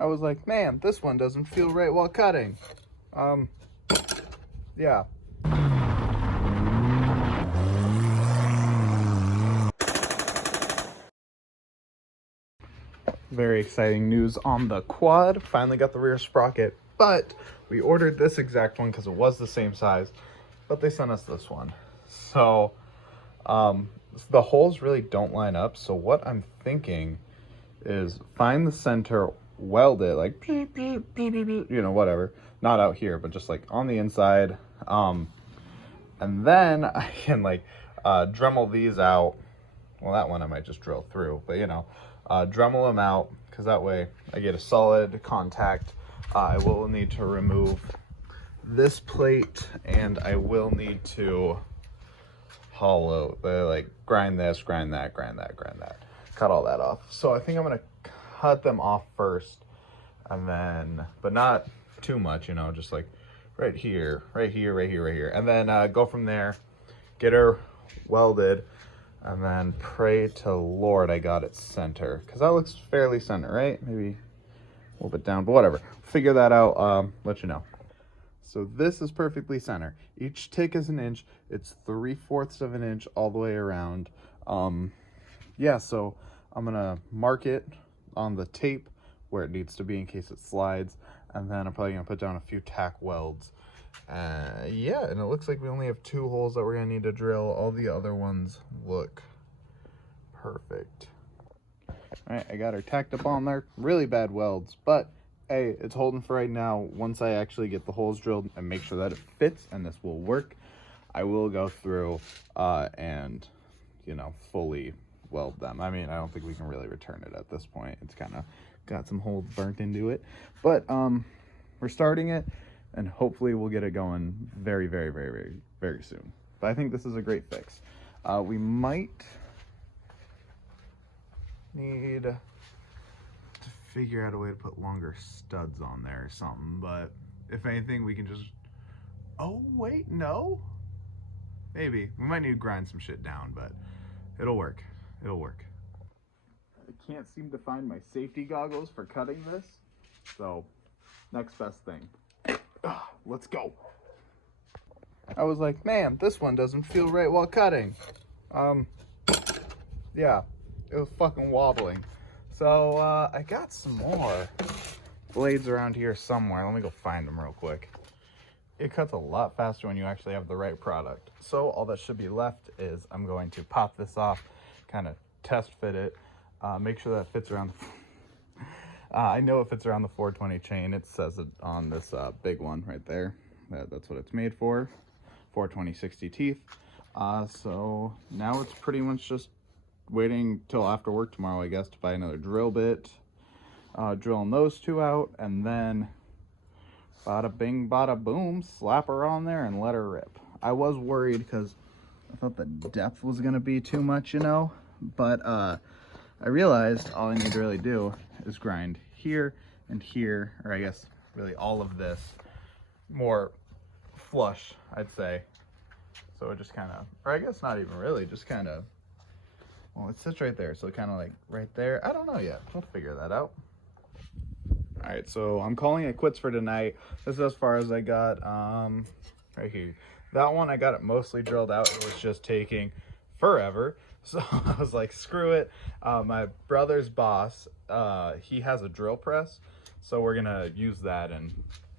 I was like, man, this one doesn't feel right while cutting. Yeah. Very exciting news on the quad. Finally got the rear sprocket, but we ordered this exact one because it was the same size, but they sent us this one. So the holes really don't line up. So what I'm thinking is find the center, weld it like, you know, whatever, not out here, but just like on the inside. And then I can like Dremel these out. Well, that one I might just drill through, but you know, Dremel them out, because that way I get a solid contact. I will need to remove this plate, and I will need to hollow, like grind this, grind that, grind that, grind that, cut all that off. So I think I'm gonna cut them off first, and then, but not too much, you know, just like right here, right here, right here, right here, and then go from there, get her welded, and then pray to Lord I got it center, because that looks fairly center, right? Maybe a little bit down, but whatever. Figure that out, let you know. So this is perfectly center. Each tick is 1 inch. It's 3/4 of an inch all the way around. Yeah, so I'm gonna mark it on the tape where it needs to be in case it slides, and then I'm probably gonna put down a few tack welds. Yeah, and it looks like we only have 2 holes that we're gonna need to drill. All the other ones look perfect. All right, I got her tacked up on there. Really bad welds, but hey, it's holding for right now. Once I actually get the holes drilled and make sure that it fits and this will work, I will go through and, you know, fully weld them. I mean, I don't think we can really return it at this point. It's kind of got some holes burnt into it, but we're starting it, and hopefully we'll get it going very, very, very, very, very soon. But I think this is a great fix. We might need to figure out a way to put longer studs on there or something, but if anything, we can just, oh wait, no, maybe we might need to grind some shit down, but it'll work. It'll work. I can't seem to find my safety goggles for cutting this, so next best thing. Let's go. I was like, man, this one doesn't feel right while cutting. Yeah, it was fucking wobbling. So I got some more blades around here somewhere. Let me go find them real quick. It cuts a lot faster when you actually have the right product. So all that should be left is I'm going to pop this off, kind of test fit it, make sure that fits around the I know it fits around the 420 chain. It says it on this big one right there. That's what it's made for. 420 60 teeth. So now it's pretty much just waiting till after work tomorrow, I guess, to buy another drill bit. Drilling those 2 out, and then bada bing, bada boom, slap her on there and let her rip. I was worried because I thought the depth was going to be too much, you know, but I realized all I need to really do is grind here and here, or I guess really all of this more flush, I'd say. So it just kind of, or I guess not even really, just kind of, well, it sits right there, so kind of like right there. I don't know yet. We'll figure that out. All right, so I'm calling it quits for tonight. This is as far as I got right here. That one, I got it mostly drilled out. It was just taking forever. So I was like, screw it. My brother's boss, he has a drill press. So we're gonna use that, and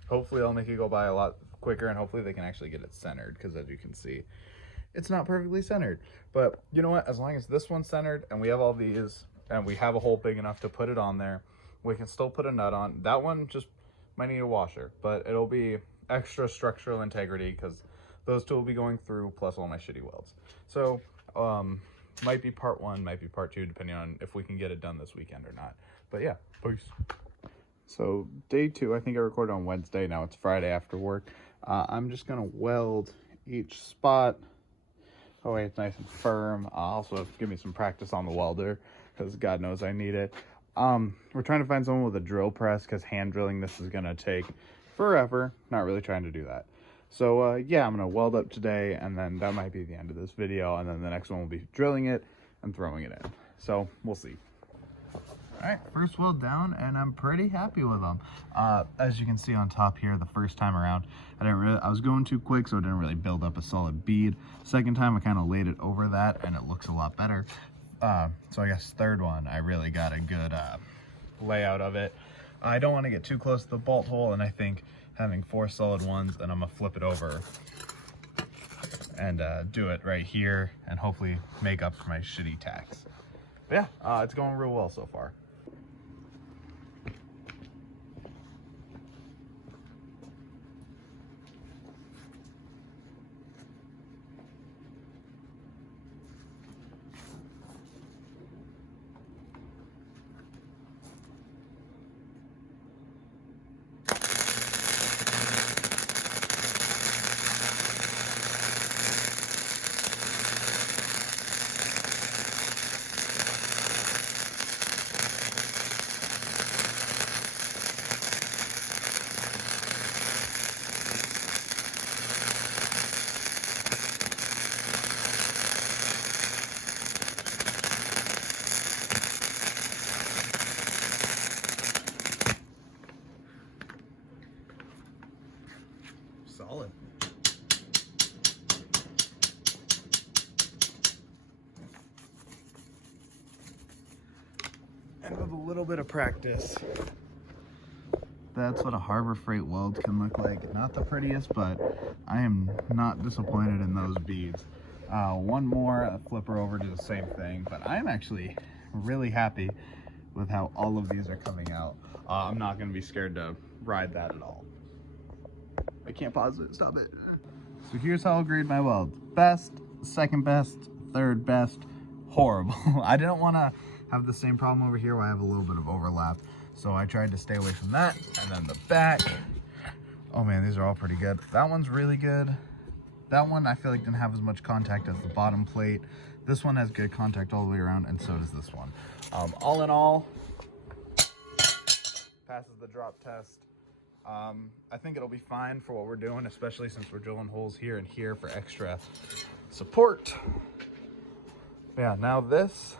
hopefully I'll make it go by a lot quicker, and hopefully they can actually get it centered, because as you can see, it's not perfectly centered. But you know what, as long as this one's centered and we have all these and we have a hole big enough to put it on there, we can still put a nut on. That one just might need a washer, but it'll be extra structural integrity because those 2 will be going through, plus all my shitty welds. So might be part 1, might be part 2, depending on if we can get it done this weekend or not. But yeah, peace. So day 2, I think I recorded on Wednesday. Now it's Friday after work. I'm just gonna weld each spot. Oh wait, it's nice and firm. Also give me some practice on the welder, because God knows I need it. We're trying to find someone with a drill press, because hand drilling this is gonna take forever. Not really trying to do that. So yeah, I'm gonna weld up today, and then that might be the end of this video, and then the next one will be drilling it and throwing it in. So we'll see. All right, first weld down, and I'm pretty happy with them. As you can see on top here, the first time around, I was going too quick, so it didn't really build up a solid bead. Second time, I kind of laid it over that, and it looks a lot better. So I guess third one, I really got a good layout of it. I don't want to get too close to the bolt hole, and I think having 4 solid ones, and I'm gonna flip it over and do it right here, and hopefully make up for my shitty tacks. But yeah, it's going real well so far. Solid. And with a little bit of practice, that's what a Harbor Freight weld can look like. Not the prettiest, but I am not disappointed in those beads. One more, flip her over, do the same thing, but I'm actually really happy with how all of these are coming out. I'm not going to be scared to ride that at all. I can't pause it, stop it. So here's how I'll grade my weld. Best, second best, third best, horrible. I didn't want to have the same problem over here where I have a little bit of overlap, so I tried to stay away from that. And then the back, oh man, these are all pretty good. That one's really good. That one I feel like didn't have as much contact as the bottom plate. This one has good contact all the way around, and so does this one. All in all, passes the drop test. I think it'll be fine for what we're doing, especially since we're drilling holes here and here for extra support. Yeah, now this,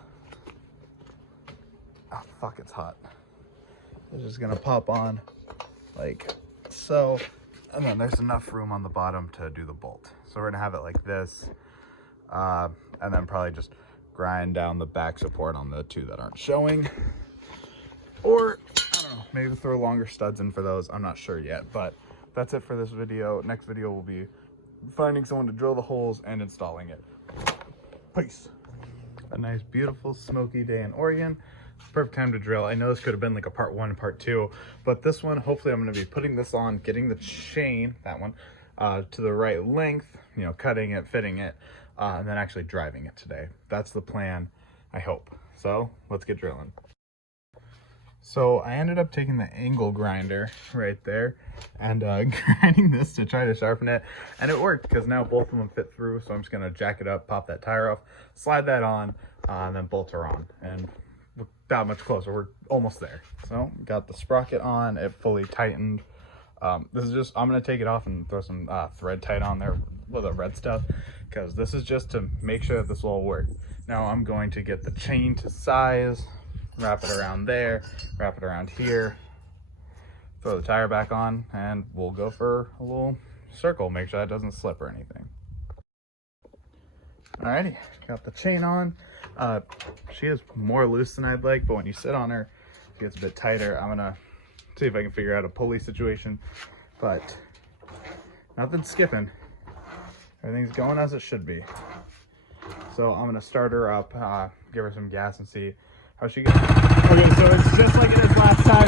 oh fuck, it's hot. It's just gonna pop on like so, and then there's enough room on the bottom to do the bolt. So we're gonna have it like this, and then probably just grind down the back support on the 2 that aren't showing. Or, I don't know, maybe throw longer studs in for those. I'm not sure yet, but that's it for this video. Next video will be finding someone to drill the holes and installing it. Peace. A nice, beautiful, smoky day in Oregon. Perfect time to drill. I know this could have been like a part 1 and part 2, but this one, hopefully I'm going to be putting this on, getting the chain, that one, to the right length, you know, cutting it, fitting it, and then actually driving it today. That's the plan, I hope. So let's get drilling. So I ended up taking the angle grinder right there and grinding this to try to sharpen it, and it worked because now both of them fit through. So I'm just gonna jack it up, pop that tire off, slide that on, and then bolt her on, and we're that much closer. We're almost there. So got the sprocket on, it fully tightened. This is just, I'm gonna take it off and throw some thread tight on there with the red stuff, because this is just to make sure that this will all work. Now I'm going to get the chain to size, wrap it around there, wrap it around here, throw the tire back on, and we'll go for a little circle, make sure that doesn't slip or anything. Alrighty, got the chain on. She is more loose than I'd like, but when you sit on her, she gets a bit tighter. I'm gonna see if I can figure out a pulley situation, but nothing's skipping. Everything's going as it should be. So I'm gonna start her up, give her some gas and see how she goes. Okay, so it's just like it is last time.